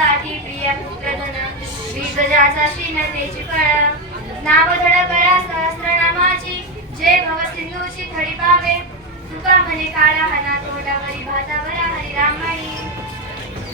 साठी प्रिय पुत्रधन। बीजजाचा श्रीमतेची फळ। नामधड करा सहस्रनामाची। जे भव सिंधूची थडी पावे। तुका म्हणे काळा हना तोंडावरी भातावरा हरिरामाई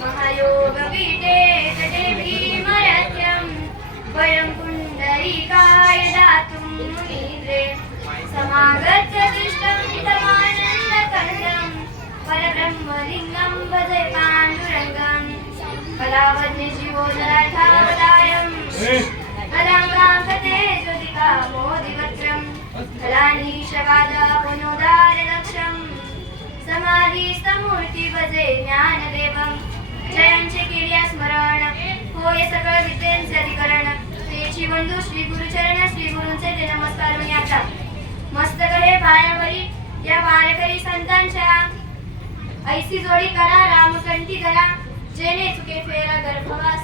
महायोग पीठे तटे भीमरथ्यम। वयं पुण्डरीकाय दातुं मुनीन्द्रे समागत्य दृष्टं तमानन्दकन्दं परब्रह्मलिङ्गं भजे पाण्डुरङ्गं कलावद्य जीवोदराधावदायम् कलाङ्गाङ्कते ज्योतिका मोदिवत्रं कलानीशवाद पुनोदारलक्षम् समाधीस्तमूर्ती भजे ज्ञानदेवं जयांचे केल्या स्मरण होय सकळ विद्येचे अधिकरण तेची बंधू श्री गुरुचरण श्री गुरूंचे ते नमस्कार मी आता मस्तक हे पायावरी या वारकरी संतांच्या। ऐसी जोडी करा रामकंठी धरा जेणे चुके फेरा गर्भवास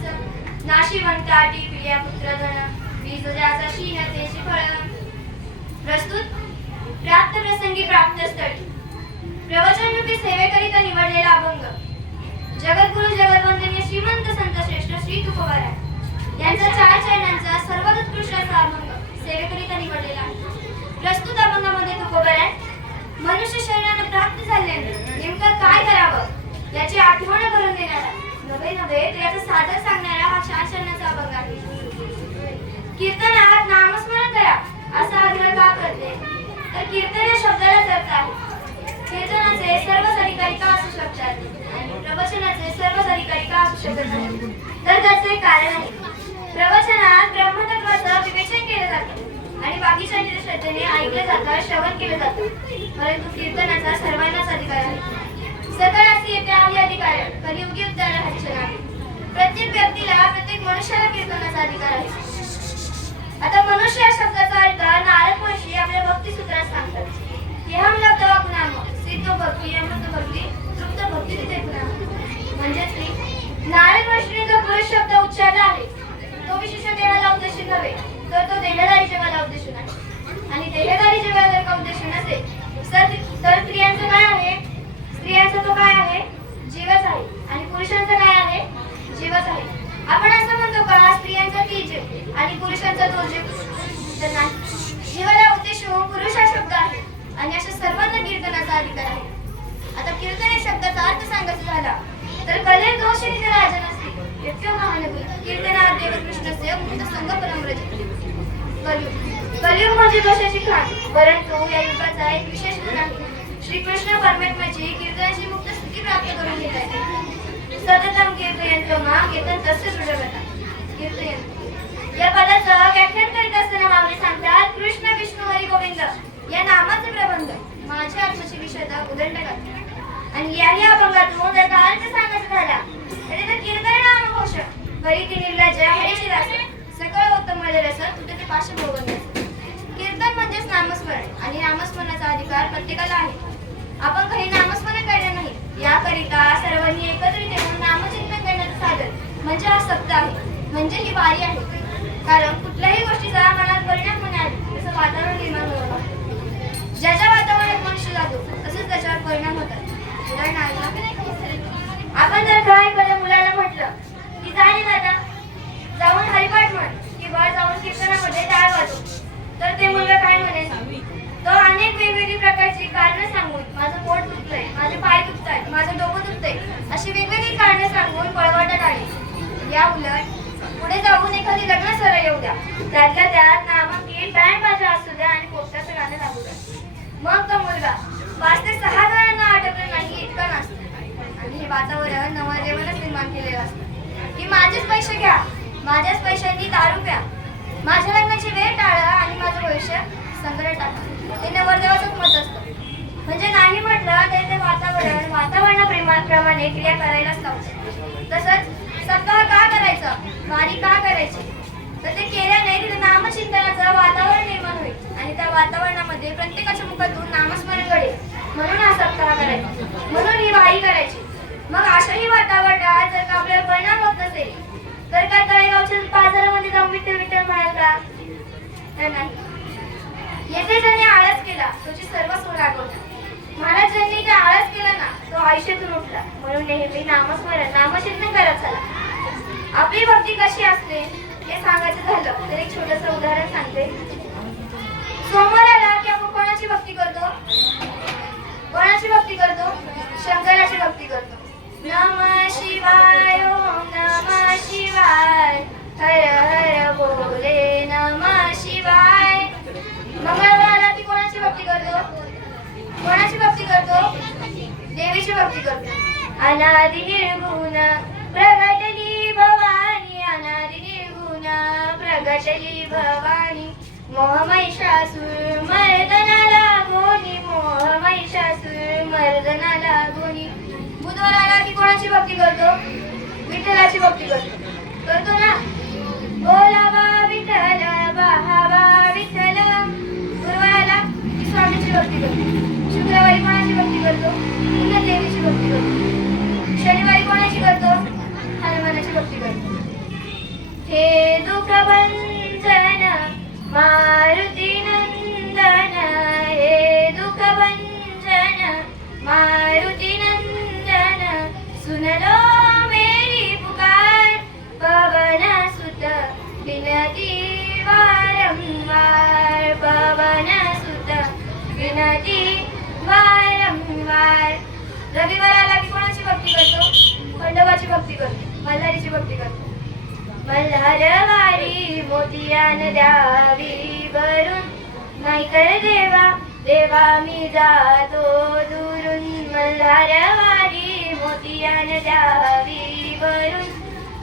नाशिवंत आटी प्रिया पुत्र धन बीज ज्याचा शीनतेची फळ. प्रस्तुत प्राप्त प्रसंगी प्राप्त स्थळी. प्रवचन रूपी सेवेकरिता निवडलेला अभंग. जगद्गुरु जगदवंदनीय श्रीमंत संत श्रेष्ठ श्री तुकोबाराय. यांचा चार चरणांचा सर्वात उत्कृष्ट असा अभंग सेवेकरिता निवडलेला. आहे प्रस्तुत अभंगामध्ये तुकोबाराय मनुष्य शरीरानं प्राप्त झाल्याने नेमकं काय करावं? याची आठवण करून देणारा. नव्हे नव्हे तर याचं सादर सांगणारा हा शासनाचा अभंग आहे. कीर्तनात नामस्मरण करा असा आग्रह का करते? तर कीर्तन या शब्दाला अर्थ आहे. कीर्तनाचे सर्व सरिकारिका असू शकतात आणि प्रवचनाचे सर्व सरिकारिका असू शकत नाही. तर त्याचे कारण आहे. प्रवचनात ब्रह्मतत्वाचं विवेचन केलं जातं आणि बाकीच्या श्रद्धेने ऐकलं जातं श्रवण केलं जातं. परंतु कीर्तनाचा सर्वांनाच अधिकार आहे. सकळ असे येते आहे अधिकार कलियुगी उद्धार हरिचना प्रत्येक व्यक्तीला प्रत्येक मनुष्याला कीर्तनाचा अधिकार आहे? आता मनुष्य या शब्दाचा अर्थ नारद महर्षी आपल्या भक्ती सूत्रात सांगतात. यहम हम लब्ध गुणाम सिद्ध भक्ती अमृत भक्ती तृप्त भक्ती तिथे गुणाम म्हणजेच की नारद महर्षीने जो पुरुष शब्द उच्चारला आहे तो विशिष्ट देवाला उद्देशून नव्हे तर तो देहधारी जीवाला उद्देशून आहे आणि देहधारी जीवाला जर का उद्देशून असेल तर तर स्त्रियांचं काय आहे स्त्रियांचा तो काय आहे जीवच आहे आणि पुरुषांचं काय आहे जीवच आहे आपण असं म्हणतो का स्त्रियांचा ती जीव आणि पुरुषांचा तो जीव तर नाही जीवाला उद्देशून पुरुष हा शब्द आहे आणि अशा सर्वांना कीर्तनाचा अधिकार आहे आता कीर्तन या शब्दाचा अर्थ सांगायचा झाला तर कले दोष निज राजनसी यत्यो महानवी कीर्तनात देव कृष्णस्य मुक्त संग परमरज कलियुग. कलयुग म्हणजे दोषाची खाण. परंतु या युगाचा एक विशेष गुण श्रीकृष्ण परमात्माची कीर्तनाची मुक्त स्थिती प्राप्त करून घेत आहे सततम कीर्तयंतो मां कीर्तन तस्य दृढगता कीर्तयंत्र या पदाचं व्याख्यान करीत असताना माऊली सांगतात कृष्ण विष्णू हरी गोविंद या नामाचे प्रबंध माझ्या आत्म्याची विषयता उदंड करतात. आणि याही अभंगातून जर का अर्थ सांगायचा झाला. तर इथं कीर्तन नाम घोष ती निर्लज हरीची दास सकळ उत्तममध्ये रस तुझे ते पाश भोगन कीर्तन म्हणजेच नामस्मरण. आणि नामस्मरणाचा अधिकार प्रत्येकाला आहे. आपण काही नामस्मरण करणार नाही. याकरिता सर्वांनी एकत्रित येऊन नामचिंतन करण्याचं साधन म्हणजे हा सप्त आहे. म्हणजे ही वारी आहे. कारण कुठल्याही गोष्टीचा मनात परिणाम होणार तसं वातावरण निर्माण होतं ज्याच्या वातावरणात मनुष्य जातो तसंच त्याच्यावर परिणाम होतात जर काय मुलाला म्हटलं की जा दादा जाऊन हरिपाठ म्हण किंवा जाऊन कीर्तनामध्ये टाळ वाजव. तर ते मुलगा काय म्हणे तो अनेक वेगवेगळी प्रकारची कारणं सांगून माझं पोट दुखतंय माझे पाय दुखतायत माझं डोकं दुखतंय अशी वेगवेगळी कारणं सांगून पळवाटा आली या उलट पुढे जाऊन एखादी लग्न सर येऊ द्या. त्यातल्या त्यात नामांकित बँड बाजा असू द्या आणि पोपटाचं गाणं लागू द्या. मग तो मुलगा पाच ते सहा जणांना आटकलं नाही इतका नसतं आणि हे वातावरण नवरदेवानच निर्माण केलेलं असतं. की माझेच पैसे घ्या माझ्याच पैशांनी दारू प्या. माझ्या लग्नाची वेळ टाळा आणि माझं भविष्य संग्रह टाका. ते नवरदेवाचंच मत असतं. म्हणजे नाही म्हटलं तरी ते वातावरण वातावरणाप्रमाणे क्रिया करायलाच लावतं. तसंच सप्ताह का करायचा? वारी का करायची? तर ते केल्याने तिथे नामचिंतनाचं वातावरण निर्माण होईल. आणि त्या वातावरणामध्ये प्रत्येकाच्या मुखातून नामस्मरण घडेल. म्हणून हा सप्ताह करायचा म्हणून ही वारी करायची मग अशाही वातावरणात जर का आपल्याला परिणाम होत नसेल तर काय तळेगावच्या बाजारामध्ये जाऊन विठ्ठल विठ्ठल म्हणाल येथे त्याने आळस केला तुझी सर्व सोड रागवला महाराज ज्यांनी इथे आळस केला ना तो आयुष्यातून उठला. म्हणून नेहमी नामस्मरण नामचिंतन करत झाला आपली भक्ती कशी असते हे सांगायचं झालं तर एक छोटस उदाहरण सांगते. सोमवाराला की आपण कोणाची भक्ती करतो? कोणाची भक्ती करतो? शंकराची भक्ती करतो. नम शिवाय नम शिवाय. हर हर बोले नम शिवाय. मंगळवाराला ती कोणाची भक्ती करतो? कोणाची भक्ती करतो? देवीची भक्ती करतो. अनादि निर्गुण प्रगटली भवानी अनादि निर्गुण प्रगटली भवानी. मोह महिषासूर मर्दनाला गोनी मोह महिषासूर मर्दनाला गोनी बुधवाराला की कोणाची भक्ती करतो? विठ्ठलाची भक्ती करतो. पुन्हा देवीची भक्ती करतो. शनिवारी कोणाची करतो? हनुमानाची भक्ती करतो. हे दुःख बंधन मारुती नंदन हे दुःख बंधन मारुती नंदन सुनलो मेरी पुकार पवन सुत विनती वारंवार पवन सुत विनती पार रविवार आला की कोणाची भक्ती करतो? खंडोबाची भक्ती करतो. मल्हारीची भक्ती करतो. मल्हारवारी मोतियान द्यावी भरून नाही कर देवा देवा मी जातो दुरून. मल्हारवारी मोतियान द्यावी भरून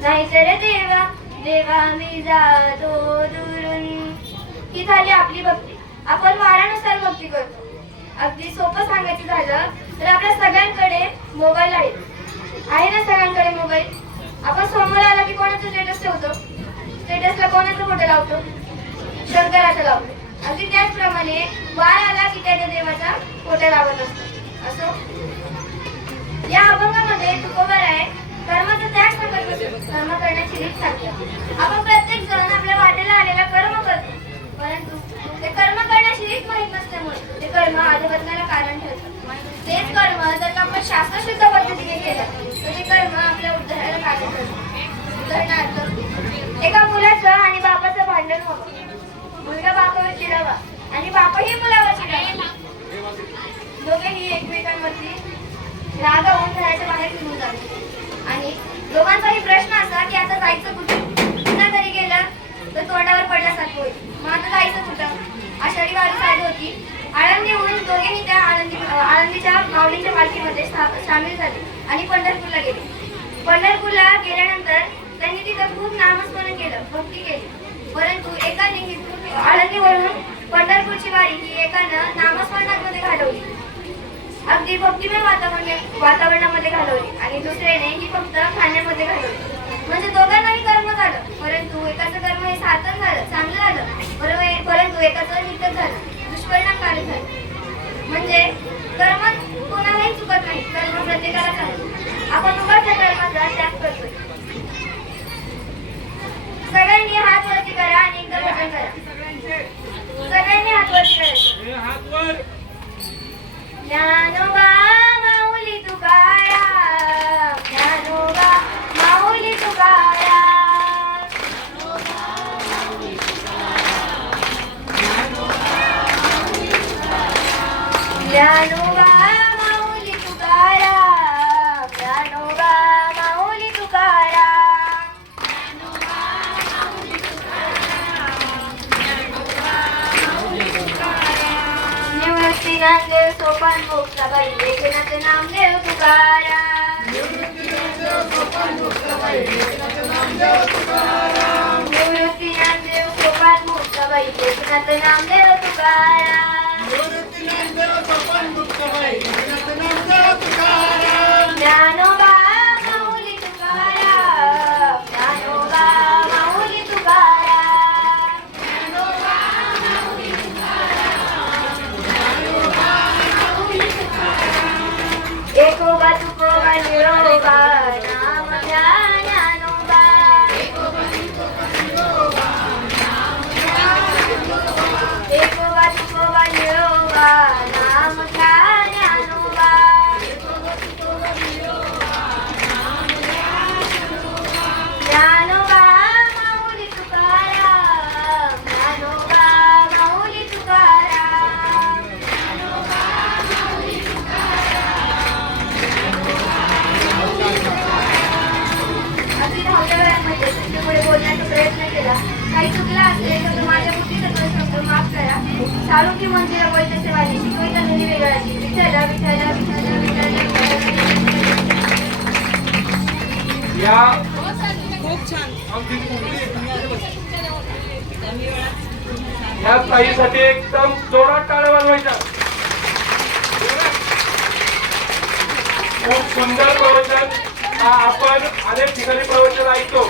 नाही तर देवा देवा मी जातो दुरून. ही झाली आपली भक्ती. आपण वारानुसार भक्ती करतो. अगदी सोपं सांगायचं झालं तर आपल्या सगळ्यांकडे मोबाईल आहे. आहे ना सगळ्यांकडे मोबाईल आपण समोर आला की कोणाचं स्टेटस ठेवतो? स्टेटसला कोणाचा फोटो लावतो? शंकराचा लावतो. अगदी त्याचप्रमाणे वार आला की त्याच्या देवाचा फोटो लावत असतो. असो? या अभंगामध्ये तुकोबर आहे. कर्माचा त्याग सांगत कर्म करण्याची रीत सांगते. आपण प्रत्येक जण आपल्या वाटेला आलेला कर्म करतो. परंतु ते कर्म करण्याची रीत माहीत नसल्यामुळे ते कर्म अधपतनाला काय तेच कर्म जर का आपण शास्त्रशुद्ध पद्धतीने केलं. तर ते कर्म आपल्या उद्धाराला कार्य करतो उदाहरणार्थ एका मुलाचं आणि बापाचं भांडण होतं. मुलगा बापावर चिडावा आणि बापाही मुलावर चिडावा. दोघेही एकमेकांवरती रागावून घराच्या बाहेर निघून जाते आणि दोघांचाही प्रश्न असा की आता जायचं कुठं पुन्हा घरी गेलं तर तोंडावर पडल्यासारखं होईल मग आता जायचं कुठं आषाढी वारी चालू होती आळंदीहून दोघेही त्या आळंदी आळंदीच्या माऊलीच्या पालखीमध्ये सामील झाले आणि पंढरपूरला गेले. पंढरपूरला गेल्यानंतर त्यांनी तिथं खूप नामस्मरण केलं भक्ती केली. परंतु एकाने आळंदीवरून पंढरपूरची वारी ही एकानं नामस्मरणामध्ये घालवली. अगदी भक्तिमय वातावरण वातावरणामध्ये घालवली आणि दुसऱ्याने ही फक्त खाण्यामध्ये घालवली. म्हणजे दोघांनाही कर्म झालं परंतु एकाचं कर्म हे सार्थक झालं चांगलं झालं. बरोबर परंतु एकाचं निकट झालं दुष्परिणामकारक झालं. म्हणजे चुकत नाही. कर्म प्रत्येकाला आपण उगाच त्या कर्माचा त्याग करतोय. सगळ्यांनी हात वरती करा आणि करा. सगळ्यांनी हात वरती करायचं ज्ञानोबा माऊली तुकाराम ज्ञानोबा माऊली ज्ञानोबा नामदेव सोपान मोक्षाबाई एकनाथ नामदेव तुकाराम निवृत्ती नामदेव सोपान मोक्षाबाई एकनाथ नामदेव तुकाराम ज्ञानोबा खूप छान. अगदी या ताईसाठी एकदम जोरात टाळ्या वाजवायच्या. खूप सुंदर प्रवचन हा आपण अनेक ठिकाणी प्रवचन ऐकतो.